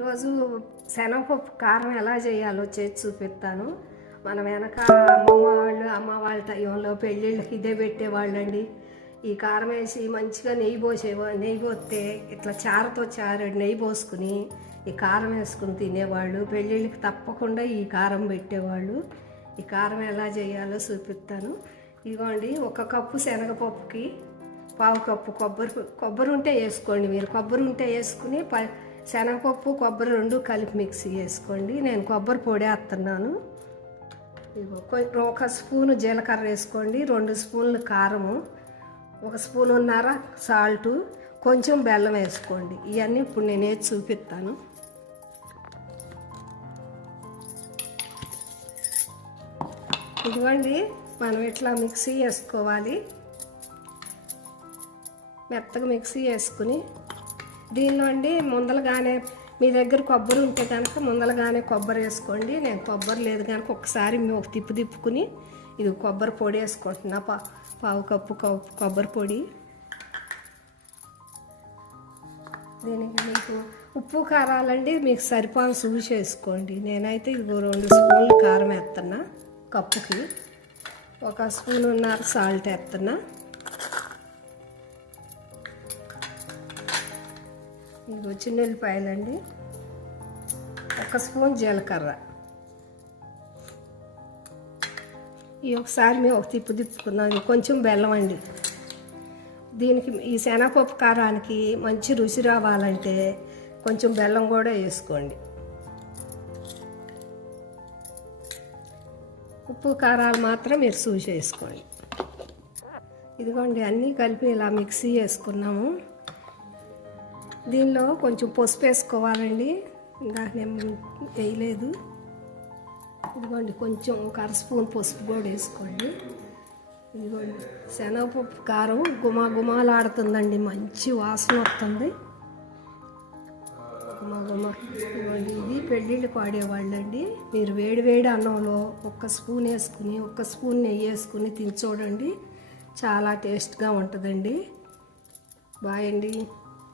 ఈరోజు శనగపప్పు కారం ఎలా చేయాలో చేసి చూపిస్తాను. మన వెనక అమ్మమ్మ వాళ్ళు అమ్మ వాళ్ళ టైంలో పెళ్ళిళ్ళకి ఇదే పెట్టేవాళ్ళండి. ఈ కారం వేసి మంచిగా నెయ్యి పోసేవా నెయ్యి పోస్తే ఇట్లా చారతో చారు నెయ్యి పోసుకుని ఈ కారం వేసుకుని తినేవాళ్ళు. పెళ్ళిళ్ళకి తప్పకుండా ఈ కారం పెట్టేవాళ్ళు. ఈ కారం ఎలా చేయాలో చూపిస్తాను. ఇదిగోండి ఒక కప్పు శనగపప్పుకి పావు కప్పు కొబ్బరి కొబ్బరి ఉంటే వేసుకోండి మీరు. కొబ్బరి ఉంటే వేసుకుని ప శనగపప్పు కొబ్బరి రెండు కలిపి మిక్సీ వేసుకోండి నేను కొబ్బరి పొడి వేస్తున్నాను. ఒక స్పూను జీలకర్ర వేసుకోండి రెండు స్పూన్లు కారము ఒక స్పూన్ ఉన్నర సాల్టు కొంచెం బెల్లం వేసుకోండి. ఇవన్నీ ఇప్పుడు నేను వేసి చూపిస్తాను. ఇదిగోండి మనం ఇట్లా మిక్సీ వేసుకోవాలి. మెత్తగా మిక్సీ వేసుకుని దీనిలో అండి ముందలగానే మీ దగ్గర కొబ్బరి ఉంటే కనుక ముందలగానే కొబ్బరి వేసుకోండి. నేను కొబ్బరి లేదు కనుక ఒకసారి ఒక తిప్పు తిప్పుకుని ఇది కొబ్బరి పొడి వేసుకుంటున్నా. పా పావు కప్పు కొబ్బరి పొడి. దీనికి మీకు ఉప్పు కారాలండి మీకు సరిపోని సూచి చేసుకోండి. నేనైతే ఇదిగో రెండు స్పూన్లు కారం వేస్తున్నా కప్పుకి. ఒక స్పూన్ ఉన్నారు సాల్ట్ వేస్తున్నా. ఇదిగో చిన్నెల్లిపాయలండి. ఒక స్పూన్ జీలకర్ర. ఈ ఒకసారి మేము ఒక తిప్పు తిప్పుకున్నాం కొంచెం బెల్లం అండి. దీనికి ఈ శనగపప్పు కారానికి మంచి రుచి రావాలంటే కొంచెం బెల్లం కూడా వేసుకోండి. ఉప్పు కారాలు మాత్రం మీరు చూసి వేసుకోండి. ఇదిగోండి అన్నీ కలిపి ఇలా మిక్సీ వేసుకున్నాము. దీనిలో కొంచెం పసుపు వేసుకోవాలండి. ఇంకా నేను వేయలేదు. ఇదిగోండి కొంచెం ఒక అర స్పూన్ పసుపు కూడా వేసుకోండి. ఇదిగోండి శనగపప్పు కారం గుమా గుమాలాడుతుందండి మంచి వాసన వస్తుంది. గుమా గుమా ఇదిగోండి ఇది పెళ్ళిళ్ళు వాడేవాళ్ళండి మీరు వేడి వేడి అన్నంలో ఒక్క స్పూన్ వేసుకుని ఒక్క స్పూన్ నెయ్యి వేసుకుని తిని చూడండి. చాలా టేస్ట్గా ఉంటుందండి. బాయ్ అండి.